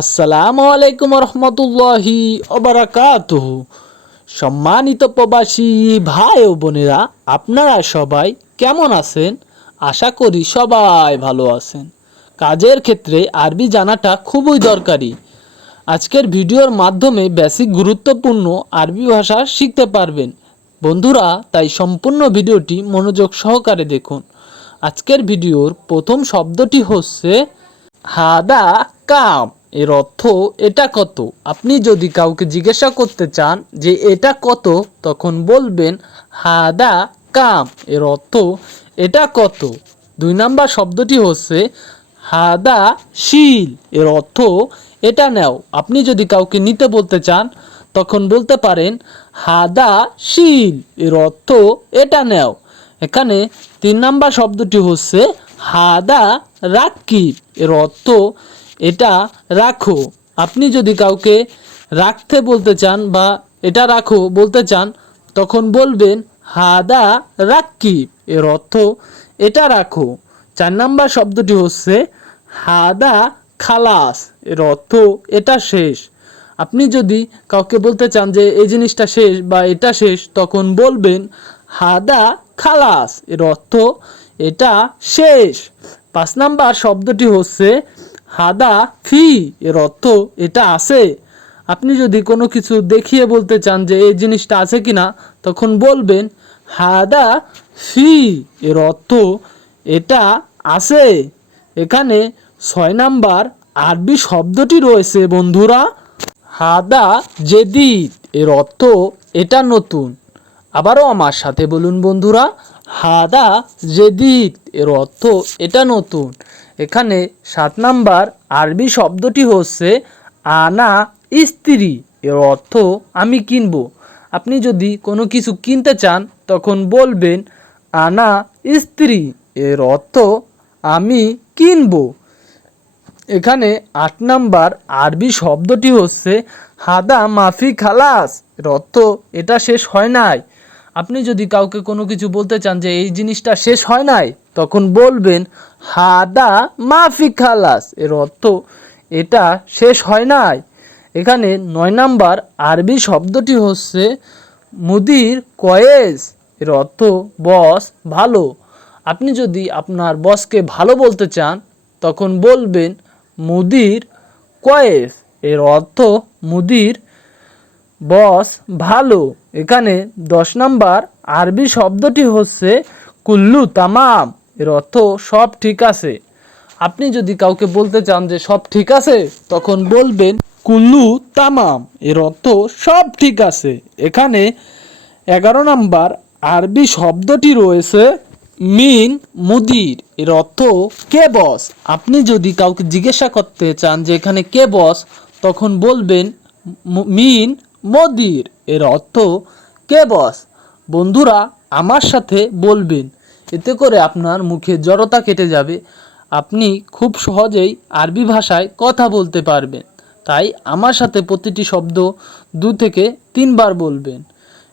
আসসালামু আলাইকুম রহমতুল্লাহি অবরাকাতুহু সম্মানিত প্রবাসী ভাই ও বোনেরা, আপনারা সবাই কেমন আছেন? আশা করি সবাই ভালো আছেন। কাজের ক্ষেত্রে আরবি জানাটা খুবই দরকারি। আজকের ভিডিওর মাধ্যমে বেসিক গুরুত্বপূর্ণ আরবি ভাষা শিখতে পারবেন। বন্ধুরা, তাই সম্পূর্ণ ভিডিওটি মনোযোগ সহকারে দেখুন। আজকের ভিডিওর প্রথম শব্দটি হচ্ছে হাদা কাম। এর অর্থ এটা কত? আপনি যদি কাউকে জিজ্ঞাসা করতে চান যে এটা কত, তখন বলবেন, হাদা কাম। এর অর্থ এটা কত? দুই নাম্বার শব্দটি হচ্ছে, হাদা শিল। এর অর্থ এটা নেও। আপনি যদি কাউকে নিতে বলতে চান, তখন বলতে পারেন, হাদা শিল। এর অর্থ এটা নেও। এখানে তিন নাম্বার শব্দটি হচ্ছে, হাদা রাকিব। এর অর্থ এটা রাখো। আপনি যদি কাউকে রাখতে বলতে চান বা এটা রাখো বলতে চান, তখন বলবেন, হাদা রাকিব এর অর্থ, এটা রাখো। চার নাম্বার শব্দটি হচ্ছে, হাদা খালাস। এর অর্থ, এটা শেষ। আপনি যদি কাউকে বলতে চান যে, এই জিনিসটা শেষ বা এটা শেষ, তখন বলবেন, হাদা খালাস। এর অর্থ, এটা শেষ। পাঁচ নাম্বার শব্দটি হচ্ছে হাদা ফি, এর অর্থ এটা আছে। আপনি যদি কোনো কিছু দেখিয়ে বলতে চান যে এই জিনিসটা আছে কি না তখন বলবেন, হাদা ফি, এর অর্থ এটা আছে। এখানে ছয় নাম্বার আরবি শব্দটি রয়েছে, বন্ধুরা। হাদা জেদিদ, এর অর্থ এটা নতুন। আবারও আমার সাথে বলুন, বন্ধুরা। হাদা জেদিদ, এর অর্থ এটা নতুন। এখানে সাত নাম্বার আরবি শব্দটি হচ্ছে আনা স্ত্রী এর অর্থ আমি কিনবো। আপনি যদি কোনো কিছু কিনতে চান, তখন বলবেন আনা স্ত্রী এর অর্থ আমি কিনবো। এখানে আট নাম্বার আরবি শব্দটি হচ্ছে হাদা মাফি খালাস। এর অর্থ এটা শেষ হয় নাই। আপনি যদি কাউকে কোনো কিছু বলতে চান যে এই জিনিসটা শেষ হয় নাই, তখন বলবেন, হাদা মাফি খালাস। এর অর্থ, এটা শেষ হয় নাই। এখানে নয় নাম্বার আরবি শব্দটি হচ্ছে মুদির কয়েস। এর অর্থ, বস, ভালো। আপনি যদি আপনার বসকে ভালো বলতে চান, তখন বলবেন, মুদির কয়েস। এর অর্থ, মুদির বস, ভালো। এখানে দশ নাম্বার আরবি শব্দটি হচ্ছে কুল্লু তামাম। এর অর্থ সব ঠিক আছে। আপনি যদি কাউকে বলতে চান যে সব ঠিক আছে, তখন বলবেন কুল্লু তামাম। এর অর্থ সব ঠিক আছে। এখানে এগারো নাম্বার আরবি শব্দটি রয়েছে মিন মুদির। এর অর্থ কে বস? আপনি যদি কাউকে জিজ্ঞাসা করতে চান যে এখানে কে বস, তখন বলবেন মিন মদির এর অর্থ, কে বস? বন্ধুরা, আমার সাথে বলবেন। এতে করে আপনার মুখে জড়তা কেটে যাবে। আপনি খুব সহজেই আরবি ভাষায় কথা বলতে পারবেন। তাই আমার সাথে প্রতিটি শব্দ দু থেকে তিনবার বলবেন।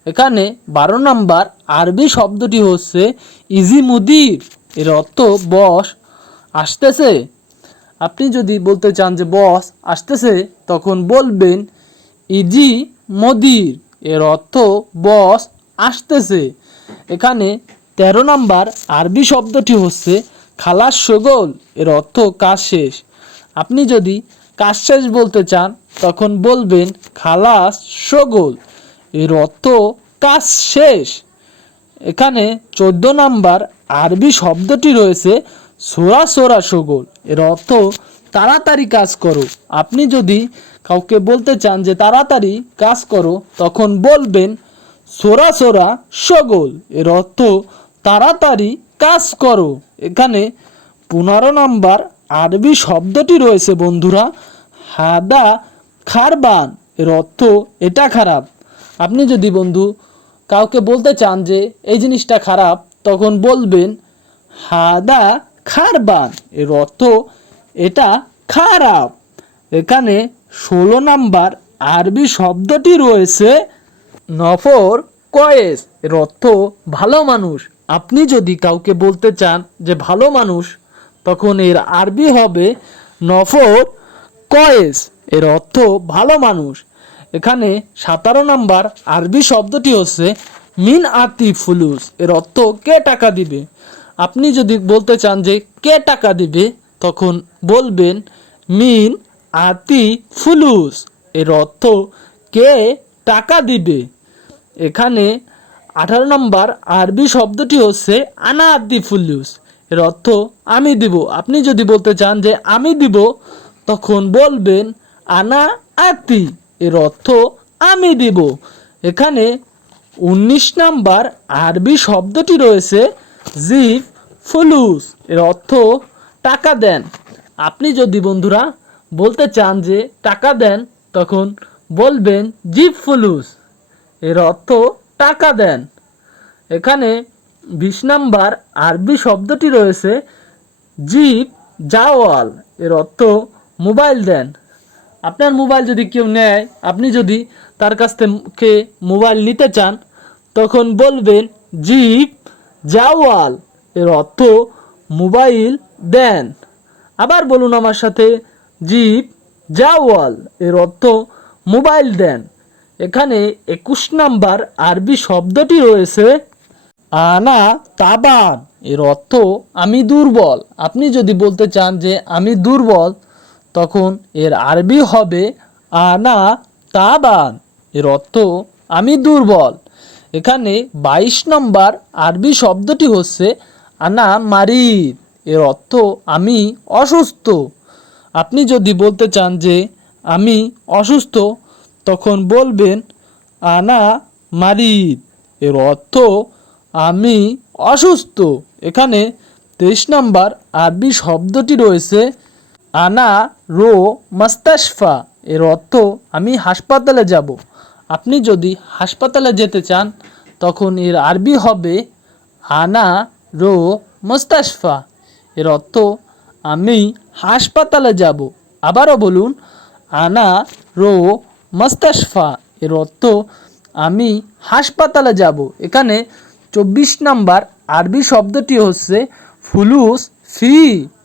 এখানে বারো নাম্বার আরবি শব্দটি হচ্ছে, ইজি মুদির। এর অর্থ, বস, আসতেছে। আপনি যদি বলতে চান যে, বস, আসতেছে, তখন বলবেন, ইজি মদির। এর অর্থ বস আসতেছে। এখানে তেরো নাম্বার আরবি শব্দটি হচ্ছে খালাস সগোল। এর অর্থ কাজ শেষ। আপনি যদি কাজ শেষ বলতে চান, তখন বলবেন খালাস সগোল। এর অর্থ কাজ শেষ। এখানে চোদ্দ নাম্বার আরবি শব্দটি রয়েছে সোরা সোরা সগোল। এর অর্থ তাড়াতাড়ি কাজ করো। আপনি যদি কাউকে বলতে চান যে তাড়াতাড়ি কাজ করো, তখন বলবেন, সোরা সোরা সগোল। এর অর্থ, তাড়াতাড়ি কাজ করো। এখানে পনেরো নাম্বার আরবি শব্দটি রয়েছে, বন্ধুরা, হাদা খারবান। এর অর্থ, এটা খারাপ। আপনি যদি, বন্ধু, কাউকে বলতে চান যে এই জিনিসটা খারাপ, তখন বলবেন, হাদা খারবান। এর অর্থ, এটা খারাপ। এখানে ষোলো নাম্বার আরবি শব্দটি রয়েছে নফর, কয়েস। এর অর্থ ভালো মানুষ। আপনি যদি কাউকে বলতে চান যে ভালো মানুষ, তখন এর আরবি হবে নফর, কয়েস। এর অর্থ ভালো মানুষ। এখানে সতেরো নাম্বার আরবি শব্দটি হচ্ছে মিন আতি ফুলুস। এর অর্থ কে টাকা দিবে? আপনি যদি বলতে চান যে কে টাকা দিবে, তখন বলবেন মিন আতি ফুলুস, এর অর্থ কে টাকা দিবে। এখানে আঠারো নম্বর আরবি শব্দটি হচ্ছে আনা আদি ফুলুস, এর অর্থ আমি দিব। আপনি যদি বলতে চান যে আমি দিব, তখন বলবেন আনা আতি এর অর্থ আমি দিব। এখানে উনিশ নাম্বার আরবি শব্দটি রয়েছে জিফ ফুলুস, এর অর্থ টাকা দেন। আপনি যদি বন্ধুরা বলতে চান যে টাকা দেন, তখন বলবেন জিফ ফুলুস এর অর্থ টাকা দেন এখানে বিশ নাম্বার আরবি শব্দটি রয়েছে জিপ জাওয়াল এর অর্থ মোবাইল দেন আপনার মোবাইল যদি কেউ নেয়, আপনি যদি তার কাছ থেকে মোবাইল নিতে চান, তখন বলবেন জিপ জাওয়াল এর অর্থ মোবাইল দেন আবার বলুন আমার সাথে জিপ জাওয়াল এর অর্থ মোবাইল দেন। এখানে একুশ নাম্বার আরবি শব্দটি রয়েছে আনা তাবান এর অর্থ আমি দুর্বল। আপনি যদি বলতে চান যে আমি দুর্বল, তখন এর আরবি হবে আনা তাবান এর অর্থ আমি দুর্বল। এখানে বাইশ নম্বর আরবি শব্দটি হচ্ছে আনা মারিদ এর অর্থ আমি অসুস্থ। আপনি যদি বলতে চান যে আমি অসুস্থ, তখন বলবেন, আনা মারিদ। এর অর্থ, আমি অসুস্থ। এখানে তেইশ নম্বর আরবি শব্দটি রয়েছে, আনা রো মাস্তাশফা। এর অর্থ, আমি হাসপাতালে যাব। আপনি যদি হাসপাতালে যেতে চান, তখন এর আরবি হবে, আনা রো মোস্তাশফা। এর অর্থ আমি হাসপাতালে যাব। আবারও বলুন, আনা রো মস্তাশফা, এর অর্থ আমি হাসপাতালে যাব। এখানে চব্বিশ নাম্বার আরবি শব্দটি হচ্ছে ফুলুস ফি,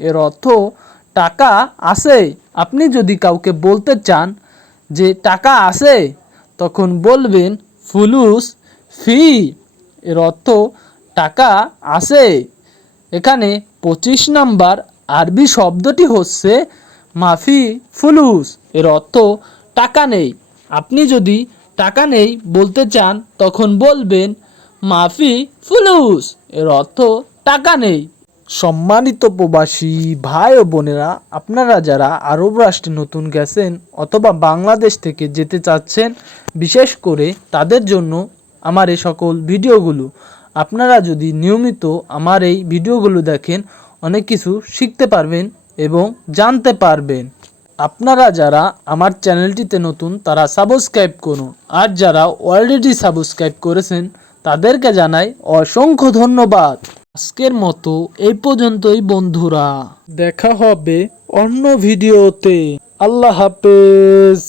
এর অর্থ টাকা আছে। আপনি যদি কাউকে বলতে চান যে টাকা আছে, তখন বলবেন ফুলুস ফি, এর অর্থ টাকা আছে। এখানে পঁচিশ নাম্বার আরবি শব্দটি হচ্ছে মাফি ফুলুস। এর অর্থ টাকা নেই। আপনি যদি টাকা নেই বলতে চান, তখন বলবেন মাফি ফুলুস। এর অর্থ টাকা নেই। সম্মানিত প্রবাসী ভাই ও বোনেরা, আপনারা যারা আরব রাষ্ট্রে নতুন গেছেন অথবা বাংলাদেশ থেকে যেতে চাচ্ছেন, বিশেষ করে তাদের জন্য আমার এই সকল ভিডিওগুলো। আপনারা যদি নিয়মিত আমার এই ভিডিওগুলো দেখেন অনেক কিছু শিখতে পারবেন এবং জানতে পারবেন। আপনারা যারা আমার চ্যানেলটিতে নতুন, তারা সাবস্ক্রাইব করুন। আর যারা অলরেডি সাবস্ক্রাইব করেছেন, তাদেরকে জানাই অসংখ্য ধন্যবাদ। আজকের মতো এই পর্যন্তই বন্ধুরা। দেখা হবে অন্য ভিডিওতে। আল্লাহ হাফেজ।